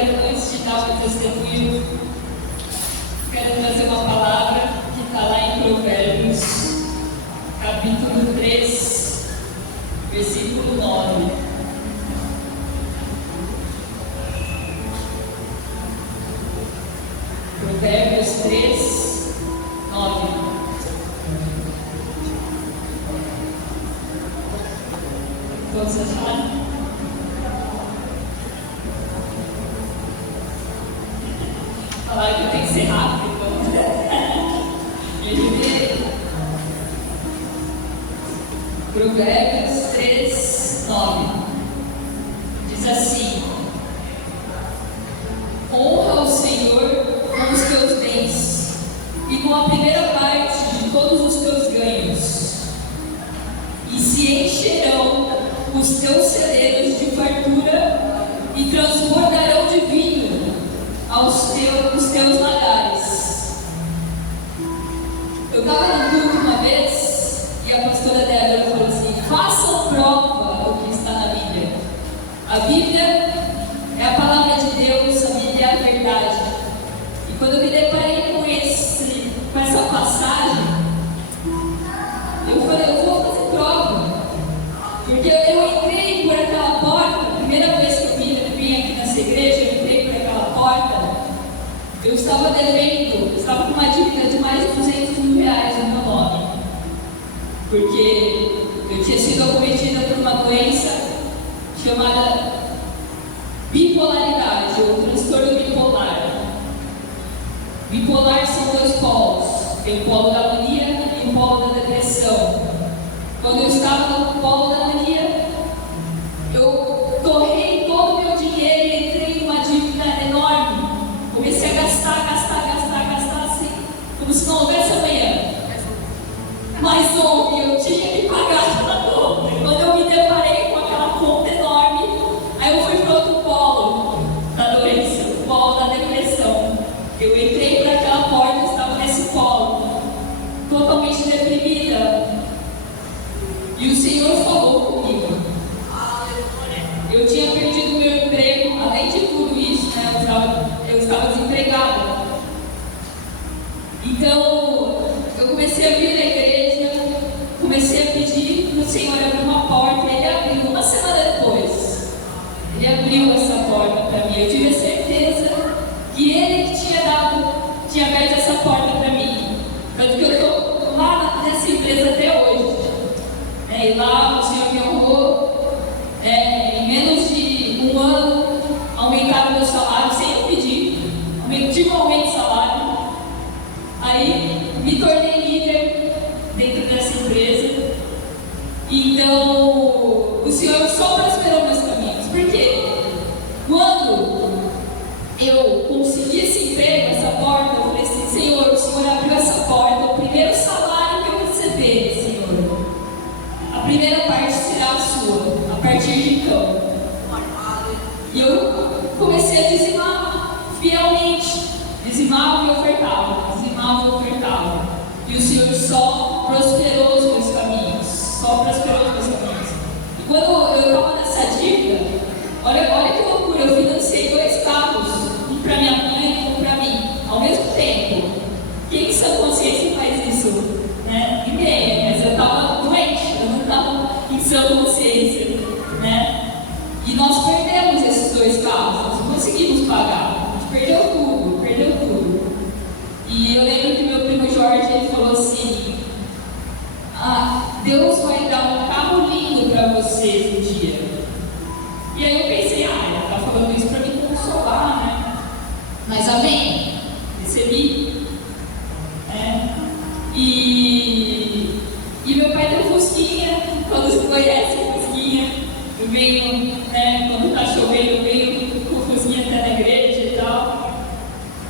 antes de dar o testemunho, quero trazer uma palavra que está lá em Provérbios, capítulo 3, versículo 9. Provérbios 3, 9. Todos acharam? Falaram que eu tenho que ser rápido, Provérbios 3, 9. Diz assim: honra o Senhor com os teus bens e com a primeira parte de todos os teus ganhos, e se encherão os teus celeiros de fartura e transbordarão de vinho os teus lagares. Eu estava no culto uma vez e a pastora Débora falou assim: façam prova do que está na Bíblia. A Bíblia é a palavra de Deus, a Bíblia é a verdade. E quando eu me deparei com essa passagem, eu falei: eu vou fazer prova, porque eu entrei por aquela porta. A primeira vez que eu vim aqui nessa igreja, eu entrei por aquela porta. Eu estava devendo, estava com uma dívida de mais de R$200 mil no meu nome, porque eu tinha sido acometida por uma doença chamada bipolaridade, ou transtorno bipolar. Bipolar são dois polos, tem o polo da mania e o polo da depressão. Quando eu estava no polo da mania, eu torrei todo o meu dinheiro e entrei em uma dívida enorme. Comecei a gastar assim, como se não houvesse amanhã. Mas houve, eu tinha que pagar aquela conta. Quando eu me deparei com aquela conta enorme, aí eu fui para outro polo da doença, o polo da depressão. Eu entrei por aquela porta, estava nesse polo, totalmente deprimida. E o Senhor falou comigo. Eu tinha perdido meu emprego, além de tudo isso, né? Eu estava desempregada. Então, eu comecei a vir na igreja, comecei a pedir para o Senhor abrir uma porta, e Ele abriu. Uma semana depois, Ele abriu essa porta para mim. Eu tive a certeza que Ele tinha aberto essa porta para mim. Tanto que eu estou lá nessa empresa até hoje. E lá o Senhor me honrou. Em menos de um ano, aumentaram meu salário sem eu pedir. Tive um aumento de salário. Aí me tornei líder dentro dessa empresa. Então o Senhor só prosperou meus caminhos. Por quê? Quando eu consegui esse emprego, essa porta, eu falei assim: Senhor, o Senhor abriu essa porta, o primeiro salário que eu receber, Senhor, a primeira parte será a sua, a partir de então. E eu comecei a dizimar fielmente, dizimava e ofertava. E o Senhor só prosperou os meus caminhos, E quando eu estava nessa dívida, olha que loucura, eu financei 2 carros, um para minha mãe e um para mim, ao mesmo tempo. Quem em sã consciência faz isso? Né? Ninguém, mas eu estava doente, eu não estava em sã consciência. Né? E nós perdemos esses 2 carros, nós não conseguimos pagar, a gente perdeu tudo. E eu lembro que meu primo Jorge, ele falou assim: Deus vai dar um carro lindo para vocês um dia. E aí eu pensei: ele está falando isso para me consolar, né? Mas amém, recebi. E meu pai tem um Fusquinha. Todos conhecem o Fusquinha. Eu venho, quando está chovendo, eu venho com o Fusquinha até na igreja e tal.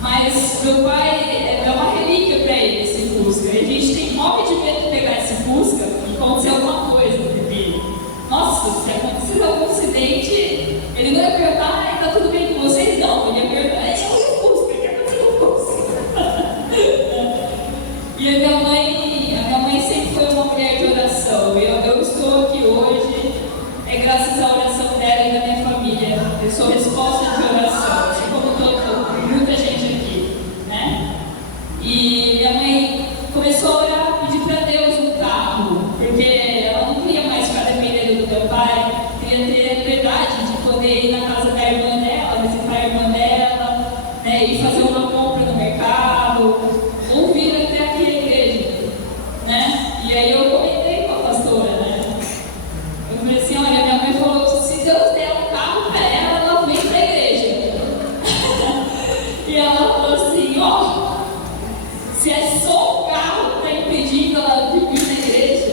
Mas meu pai é uma relíquia para ele, esse Fusca. E a gente tem morre de medo de pegar esse Fusca e acontecer alguma coisa com ele. Nossa, se acontecer algum acidente, ele não ia perguntar: está tudo bem com vocês? Não, ele ia perguntar: e o Fusca? O que aconteceu com o Fusca? E a minha mãe sempre foi uma mulher de oração. Eu estou aqui hoje, graças à oração dela e da minha família. Eu sou resposta de oração. é só o carro que está impedindo ela de vir na igreja,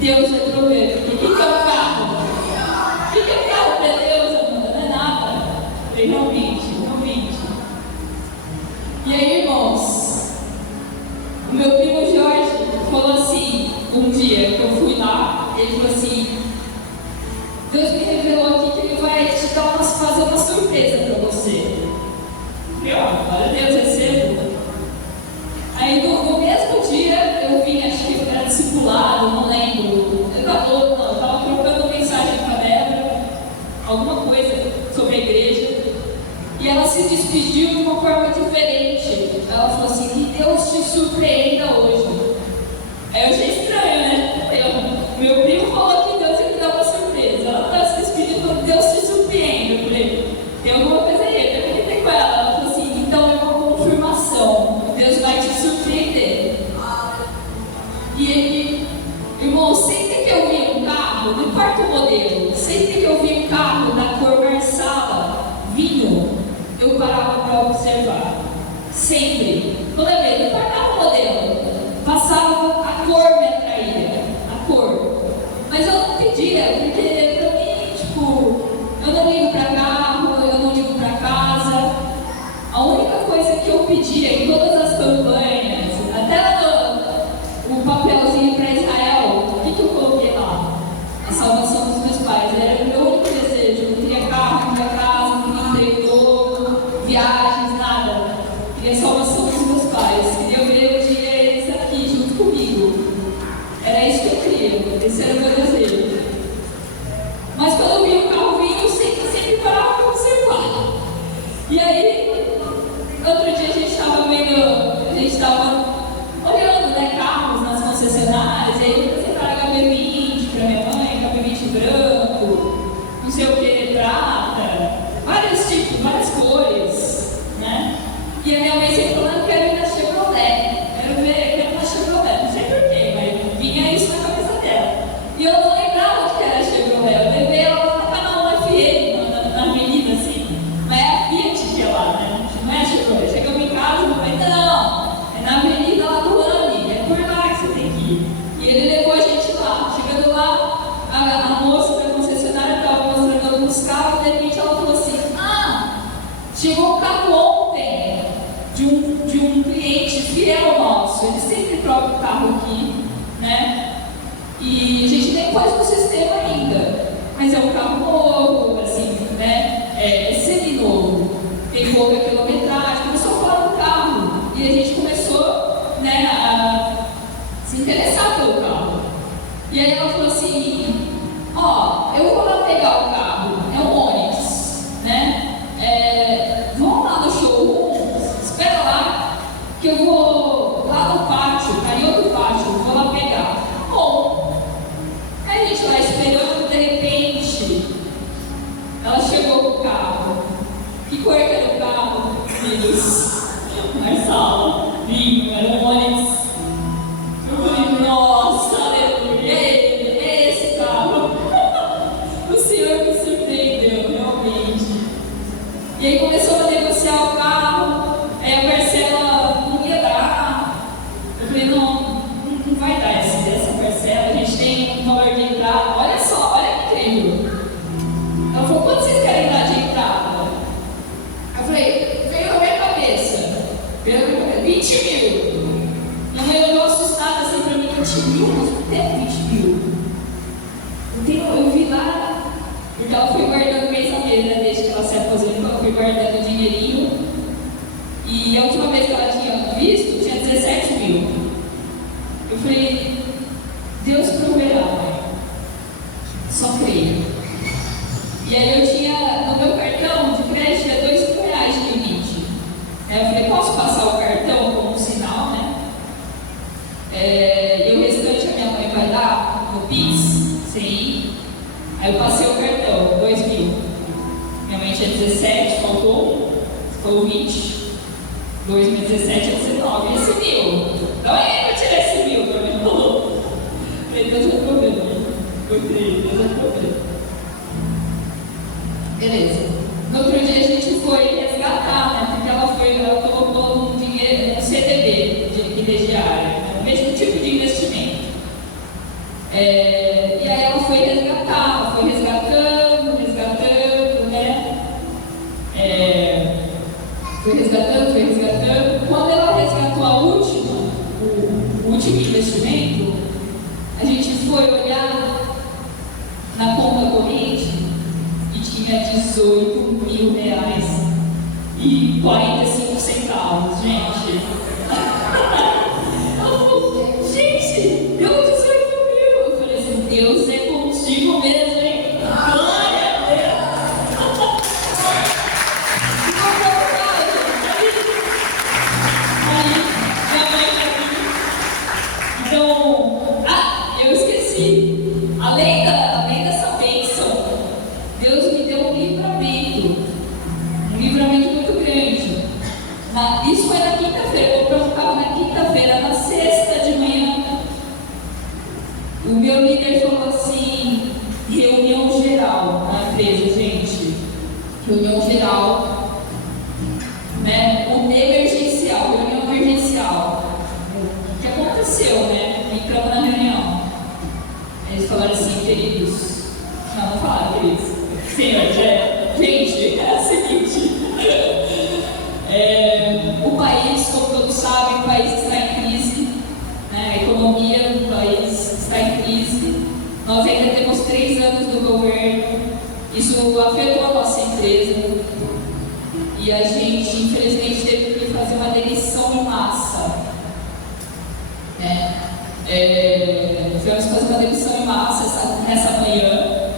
Deus vai prover. O que é o carro? O que é o carro para Deus, Amanda? Não é nada. Eu falei, realmente. E aí, irmãos, o meu primo Jorge falou assim, um dia que eu fui lá, ele falou assim, Deus me revelou aqui que Ele vai te dar fazer uma surpresa para você. Eu falei, glória a Deus, recebo. Aí no mesmo dia eu vim, acho que era discipulado, não lembro. Eu estava trocando mensagem com a Débora, alguma coisa sobre a igreja. E ela se despediu de uma forma diferente. Ela falou assim, que Deus te surpreenda hoje. Aí eu achei estranho, né? Meu primo falou que Deus ia me dar uma surpresa. Ela estava se despedindo quando Deus te surpreende. Eu falei, tem alguma coisa aí, eu perguntei com ela. Ela falou assim, então é uma confirmação. Deus vai te surpreender. E ele, irmão, sempre que eu vi um carro, não importa o modelo, sempre que eu vi um carro da cor marsala, vinho, eu parava para observar. Sempre. Toda vez, não importava o modelo, passava a cor me atraía. A cor. Mas eu não pedia, porque para mim, tipo, eu não ligo para carro, eu não ligo para casa. A única coisa que eu pedia em todas as campanhas, até o papelzinho para Israel, o que eu coloquei lá? A salvação dos meus pais. Era o meu único desejo. Eu não queria carro, não queria casa, não queria emprego novo, viagens, nada. Eu queria a salvação dos meus pais. Queria ver o dia eles aqui junto comigo. Era isso que eu queria. Esse era o meu desejo. Mas quando eu vi o carro vir, eu sempre parava para observar. E aí, outro dia a gente estava olhando, né, carros nas concessionárias, e aí apresentaram HB20 para minha mãe, HB20 branco, não sei o que, prata, vários tipos, várias cores, né? E a minha mãe sempre falando que quero ir na Chevrolet, quero na Chevrolet, não sei porquê, mas vinha isso na cabeça dela. E eu não lembrava de que era Chevrolet, eu levei ela lá no canal FM, na avenida assim, mas é a Fiat que é lá, né? Não é Chevrolet. Chegamos em casa e falei, não, é na avenida lá do Lame, é por lá que você tem que ir. E ele levou a gente lá. Chegando lá, a moça da concessionária estava mostrando alguns carros, e de repente ela falou assim, chegou um carro ontem de um cliente fiel nosso, ele sempre troca o carro aqui, né? E a gente nem pôs no sistema ainda, mas é um carro novo, assim, né? É semi-novo, tem pouca quilometragem. Começou a falar do carro e a gente começou, né, a se interessar pelo carro. E aí ela falou assim, eu vou lá pegar o carro, é um Onix, né? Vamos lá no showroom, espera lá, que eu vou lá no pátio, tá em outro pátio, vou lá pegar. Bom, aí a gente lá esperando, de repente, ela chegou com o carro. Que cor que era o carro? Filhos. Marsala. Vinho, era um Onix. Eu falei, nossa, aleluia. É esse carro. O Senhor me surpreendeu, realmente. E aí começou a negociar o carro. Aí a parcela não ia dar. Eu falei, não vai dar essa parcela. A gente tem um valor de entrada. Olha só, olha que incrível. Ela falou, quanto vocês querem dar de entrada? Eu falei, veio na minha cabeça, 20 mil. Minha mãe olhou assustada assim pra mim, 20 mil? Mas não tem 20 mil. Eu vi lá, porque ela foi guardando mês a mês, né, desde que ela se aposentou, ela foi guardando dinheirinho. E a última vez que ela tinha visto, tinha 17 mil. Eu falei, Deus proverá, mãe. Só creia. E aí eu tinha, no meu cartão de crédito, tinha R$2.000 de limite. Aí eu falei, posso passar o cartão como um sinal, né? E o restante a minha mãe vai dar no Pix? Sim. Aí eu passei o cartão, 2 mil. Minha mãe tinha 17, faltou 20. 2 mais 17 é 19. E esse mil? Então aí eu tirei esse mil, pra mim falou. Falei, Deus é problema. Eu falei, Deus é problema. Beleza. No outro dia a gente foi resgatar, né? Porque ela colocou um dinheiro, um CDB, que intermediária, né? O mesmo tipo de investimento. E aí ela foi resgatar, foi resgatando, né? Foi resgatando. Quando ela resgatou o último investimento, a gente foi olhar na conta corrente e tinha R$18.000 e 45 centavos, gente. Gente, deu 18 mil. Eu falei assim, Deus é contigo mesmo, hein? Glória a Deus. Ficou preocupado. Aí, minha mãe tá aqui. Então, eu esqueci. Além dessa bênção, Deus me deu um livramento muito grande. Isso foi na quinta-feira, eu preocupava na quinta-feira, na sexta de manhã. O meu líder falou assim: reunião geral na empresa, gente. Reunião geral, né? Reunião emergencial. O que aconteceu, né? Entramos na reunião. Eles falaram assim, queridos. Não falaram, queridos. Senhor, gente, é o seguinte. O país, como todos sabem, o país está em crise, né? A economia do país está em crise. Nós ainda temos 3 anos do governo. Isso afetou a nossa empresa e a gente, infelizmente, teve que fazer uma demissão em massa, né? Tivemos que fazer uma demissão em massa nessa manhã.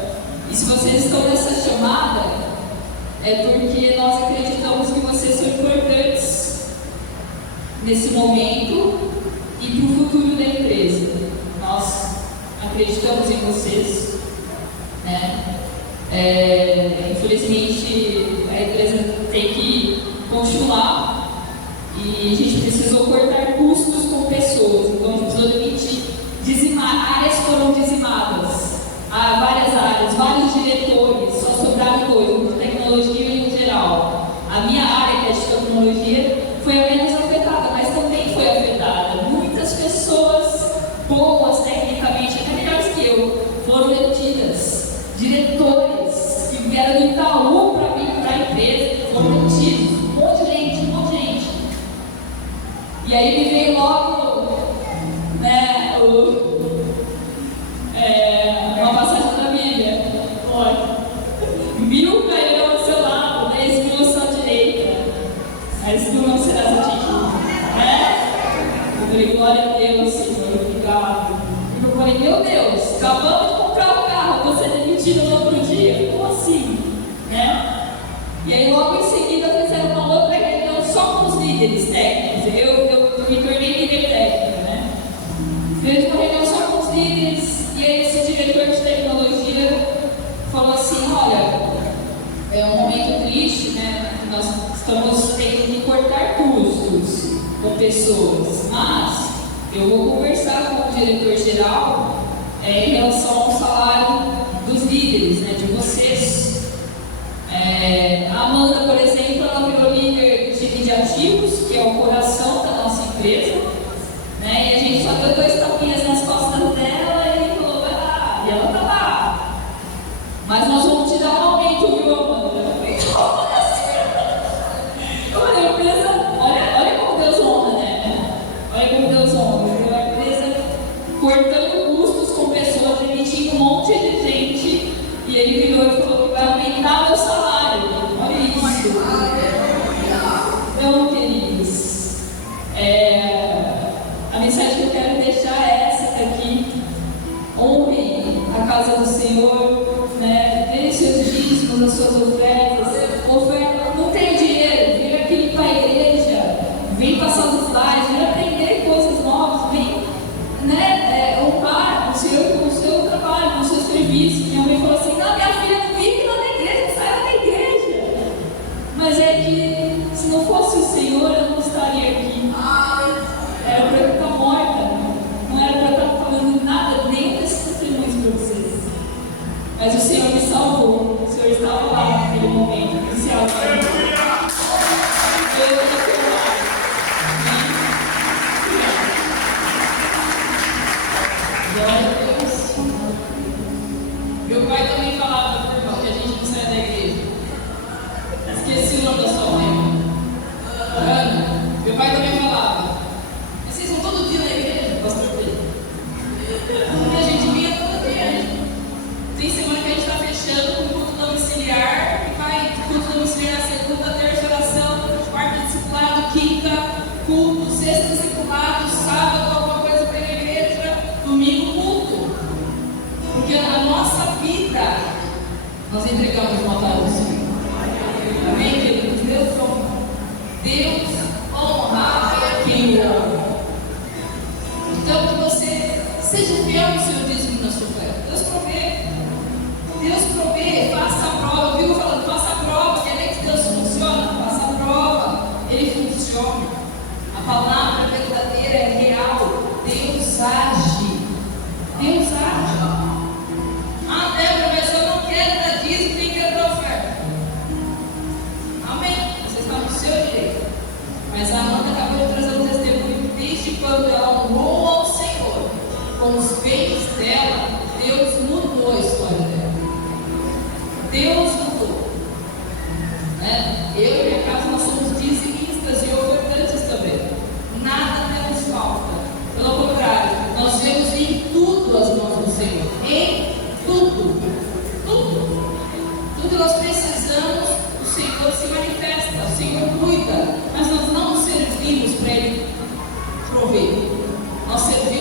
E se vocês estão nessa chamada, é porque nós acreditamos que vocês são importantes nesse momento e para o futuro da empresa. Nós acreditamos em vocês, né? Infelizmente, a empresa tem que continuar e a gente precisou cortar custos com pessoas. Então, a gente precisou demitir, áreas foram dizimadas. Várias áreas, vários diretores, só sobraram 2, de tecnologia e em geral. A minha área, que é de tecnologia, foi a menos afetada, mas também foi afetada. Muitas pessoas boas tecnicamente, até melhores que eu, foram demitidas. Diretores que vieram do Itaú para vir para a empresa foram demitidos. Um monte de gente. E aí me veio logo, né, uma passagem da Bíblia. Olha, 1.000 cairão ao seu lado, 10.000 à sua direita, mas tu não serás atingido. Eu falei, glória a Deus, Senhor, obrigado. Eu falei, meu Deus, acabamos de comprar um carro, você demitido no outro dia? Como assim? E aí logo em seguida fizeram uma outra reunião só com os líderes técnicos. Eu me tornei líder técnica, né? Fez uma reunião só com os líderes. E aí esse diretor de tecnologia falou assim, olha, é um momento triste, né? Nós estamos tendo que cortar custos com pessoas, mas eu vou conversar com o diretor geral em relação ao salário dos líderes, né? De vocês. A Amanda, por exemplo, ela virou líder de ativos, que é o coração da nossa empresa, né? E a gente só deu 2 tapinhas nas costas dela e ele falou, vai lá, e ela tá lá. Mas nós vamos te dar um aumento, viu, Amanda? Olha, a empresa, olha como Deus honra, né? Olha como Deus honra. A empresa cortando custos com pessoas, demitindo um monte de gente, e ele virou e falou que vai aumentar meu salário. Olha isso. Então, queridos, a mensagem que eu quero deixar é essa daqui. Honre a casa do Senhor, né? Dê seus dízimos, as suas ofertas. Não tem dinheiro, vem aqui para a igreja, vem passar os slides, vem aprender coisas novas, vem, né? Honrar o Senhor com o seu trabalho, com o seu serviço. Minha mãe falou assim, não, minha filha não vive lá na igreja, sai lá da igreja. Mas é que se não fosse o Senhor, eu não estaria aqui. Era para eu ficar morta, não era para estar falando nada, nem desses testemunhos para vocês. Mas o Senhor me salvou, o Senhor estava lá. ocupado, sábado alguma coisa para a igreja, domingo culto. Porque a nossa vida nós entregamos no altar do Senhor. Amém, queridos? Deus honra quem o honra. Então, que você seja fiel no seu dízimo e na sua oferta. Deus provê. Deus provê. Faça a prova. Eu vivo falando, faça a prova. Quer ver que Deus funciona? Faça a prova. Ele funciona. A palavra verdadeira é real. Deus age. Deus age. Ah, Débora, mas eu não quero dar dízimo nem quero dar oferta. Amém. Você está no seu direito. Mas a Amanda acabou de trazer um testemunho desde quando ela honrou ao Senhor com os bens dela, Deus mudou a história dela. Deus mudou. Né? Eu e minha casa nós somos dizimistas e ofertantes também. Nada temos falta. Pelo contrário, nós vemos em tudo as mãos do Senhor. Em tudo. Tudo. Tudo que nós precisamos, o Senhor se manifesta, o Senhor cuida. Mas nós não servimos para Ele prover. Nós servimos